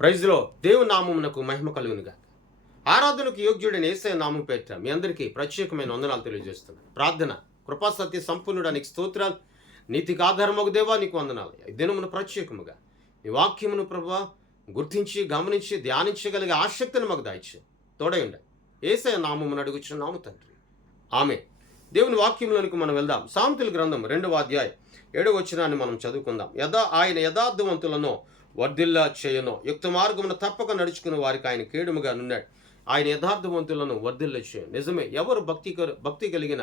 ప్రైజ్లో దేవుని నామమునకు మహిమ కలుగునుగా. ఆరాధనకు యోగ్యుడైన యేసయ్య నామం పేరిట మీ అందరికీ ప్రత్యేకమైన వందనాలు తెలియజేస్తున్నాను. ప్రార్థన. కృపా సత్య సంపూర్ణుడా నీకు స్తోత్రాలు. నీతికి ఆధారమగు దేవా నీకు వందనాలు. ఈ దినమును ప్రత్యేకముగా ఈ వాక్యమును ప్రభువా గుర్తించి గమనించి ధ్యానించగలిగే ఆసక్తిని మాకు దాయిచ్చు. తోడయుండ యేసయ్య నామమును అడుగుచున్నాము తండ్రి, ఆమె. దేవుని వాక్యంలోనికి మనం వెళ్దాం. సామెతల గ్రంథం 2వ అధ్యాయం 7వ వచనాన్ని మనం చదువుకుందాం. ఆయన యథార్థవంతులను వర్ధిల్లా చేయను, యుక్త మార్గమును తప్పక నడుచుకున్న వారికి ఆయన కేడుముగా నున్నాడు. ఆయన యథార్థవంతులను వర్ధిల్లా చేయను. నిజమే, ఎవరు భక్తి కలిగిన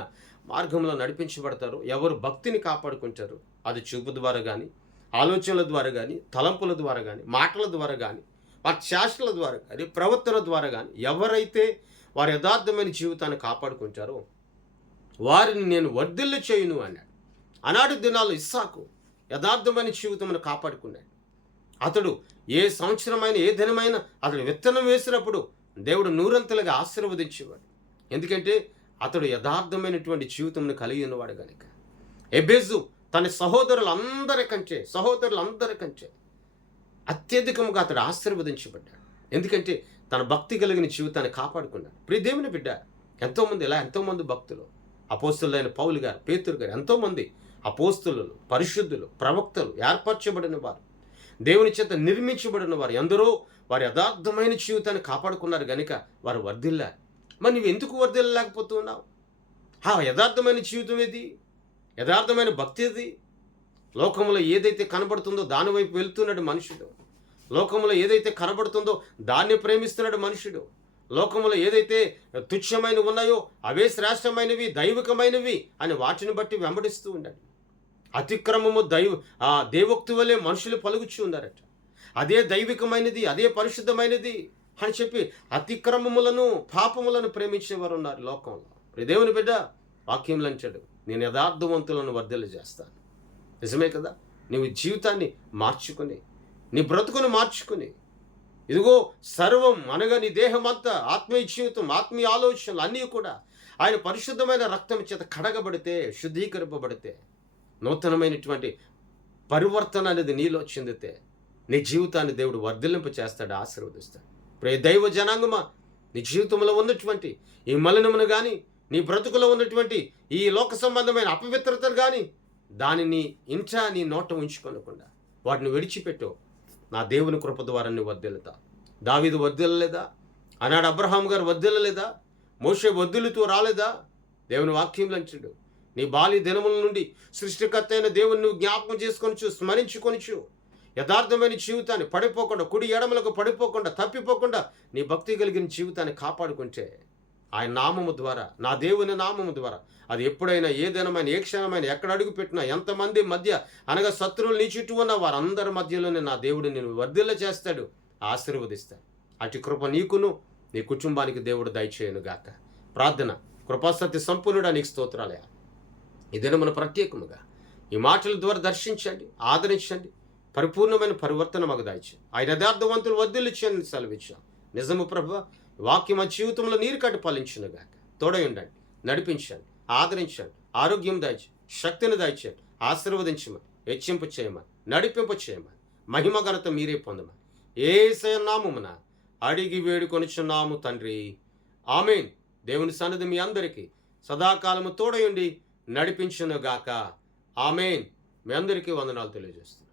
మార్గంలో నడిపించబడతారు, ఎవరు భక్తిని కాపాడుకుంటారు, అది చూపు ద్వారా కానీ, ఆలోచనల ద్వారా కానీ, తలంపుల ద్వారా కానీ, మాటల ద్వారా కానీ, వారి చేష్టల ద్వారా కానీ, ప్రవర్తన ద్వారా కానీ ఎవరైతే వారి యథార్థమైన జీవితాన్ని కాపాడుకుంటారో వారిని నేను వర్ధిల్లు చేయును అన్నాడు. ఆనాటి దినాల్లో ఇస్సాకు యథార్థమైన జీవితమును కాపాడుకున్నాడు. అతడు ఏ సంవత్సరమైన ఏ దినమైనా అతడు విత్తనం వేసినప్పుడు దేవుడు నూరంతలుగా ఆశీర్వదించేవాడు. ఎందుకంటే అతడు యథార్థమైనటువంటి జీవితంను కలిగి ఉన్నవాడు కనుక. ఎబేజు తన సహోదరులందరికంటే అత్యధికంగా అతడు ఆశీర్వదించబడ్డాడు. ఎందుకంటే తన భక్తి కలిగిన జీవితాన్ని కాపాడుకున్నాడు. ప్రియ దేవుని బిడ్డ, ఎంతోమంది భక్తులు, అపోస్తులైన పౌలు గారు, పేతురు గారు, ఎంతోమంది అపోస్తులు, పరిశుద్ధులు, ప్రవక్తలు, ఏర్పరచబడిన వారు, దేవుని చేత నిర్మించబడిన వారు ఎందరో వారి యథార్థమైన జీవితాన్ని కాపాడుకున్నారు కనుక వారు వర్ధిల్లారు. మరి నువ్వు ఎందుకు వర్ధిల్లలేకపోతున్నావు? యథార్థమైన జీవితం ఏది? యథార్థమైన భక్తి ఏది? లోకంలో ఏదైతే కనబడుతుందో దాని వైపు వెళ్తున్నాడు మనుషుడు. లోకంలో ఏదైతే కనబడుతుందో దాన్ని ప్రేమిస్తున్నాడు మనుషుడు. లోకంలో ఏదైతే తుచ్చమైనవి ఉన్నాయో అవే శ్రేష్టమైనవి, దైవికమైనవి అని వాటిని బట్టి వెంబడిస్తూ ఉన్నాడు. అతిక్రమము దేవోక్తి వల్లే మనుషులు పలుకుచూ ఉన్నారట. అదే దైవికమైనది, అదే పరిశుద్ధమైనది అని చెప్పి అతిక్రమములను, పాపములను ప్రేమించేవారు ఉన్నారు లోకంలో. దేవుని బిడ్డ వాక్యంలో అంటాడు, నేను యథార్థవంతులను వర్ధిల్ల చేస్తాను. నిజమే కదా? నీవు జీవితాన్ని మార్చుకుని, నీ బ్రతుకును మార్చుకుని, ఇదిగో సర్వం అనగా నీ దేహం అంతా, ఆత్మీయ జీవితం, ఆత్మీయ ఆలోచనలు అన్నీ కూడా ఆయన పరిశుద్ధమైన రక్తం చేత కడగబడితే, శుద్ధీకరింపబడితే, నూతనమైనటువంటి పరివర్తన అనేది నీలో చెందితే నీ జీవితాన్ని దేవుడు వర్ధిల్లింప చేస్తాడు, ఆశీర్వదిస్తాడు. ప్రియ దైవ జనాంగమా, నీ జీవితంలో ఉన్నటువంటి ఈ మలినమును కానీ, నీ బ్రతుకులో ఉన్నటువంటి ఈ లోక సంబంధమైన అపవిత్రతను కానీ దానిని నీ నోట ఉంచుకోనకుండా వాటిని విడిచిపెట్టు. నా దేవుని కృప ద్వారా నువ్వు వర్ధిల్లుతా. దావీదు వర్ధిల్లలేదా? ఆనాడు అబ్రహాం గారు వర్ధిల్లలేదా? మోషే వర్ధిల్లుతూ రాలేదా? దేవుని వాక్యంలో అంటాడు, నీ బాల్య దినముల నుండి సృష్టికర్త అయిన దేవుని నువ్వు జ్ఞాపకం చేసుకొనిచు, స్మరించుకొనిచు, యథార్థమైన జీవితాన్ని పడిపోకుండా, కుడి ఎడమలకు పడిపోకుండా, తప్పిపోకుండా నీ భక్తి కలిగిన జీవితాన్ని కాపాడుకుంటే ఆయన నామము ద్వారా, నా దేవుని నామము ద్వారా, అది ఎప్పుడైనా, ఏ దినమైన, ఏ క్షణమైన, ఎక్కడ అడుగు పెట్టినా, ఎంతమంది మధ్య అనగా శత్రువులు నీ చుట్టూ ఉన్న వారందరి మధ్యలోనే నా దేవుడు నేను వర్ధిల్ల చేస్తాడు, ఆశీర్వదిస్తాడు. అటు కృప నీకును నీ కుటుంబానికి దేవుడు దయచేయను గాక. ప్రార్థన. కృపాసత్య సంపూర్ణుడా నీకు స్తోత్రాలయ. ఈ దినమున ప్రత్యేకముగా ఈ మాటల ద్వారా దర్శించండి, ఆదరించండి, పరిపూర్ణమైన పరివర్తన మాకు దాయిచ్చు. ఆయన యథార్థవంతులు వర్ధిల్లు చేయని సెలవిచ్చాం. నిజము ప్రభువా, వాక్యం మా జీవితంలో నీరు కట్టి ఫలించును గాక. తోడై ఉండండి, నడిపించండి, ఆదరించండి, ఆరోగ్యం దాయిచ్చు, శక్తిని దాయిచ్చండి, ఆశీర్వదించమని, హెచ్చింపు చేయమని, నడిపింపు చేయమని, మహిమ ఘనత మీరే పొందమని యేసయ్య నామమున అడిగి వేడుకొనుచున్నాము తండ్రి, ఆమేన్. దేవుని సన్నిధి మీ అందరికీ సదాకాలము తోడయుండి నడిపించును గాక. ఆమేన్. మీ అందరికీ వందనాలు తెలియజేస్తాను.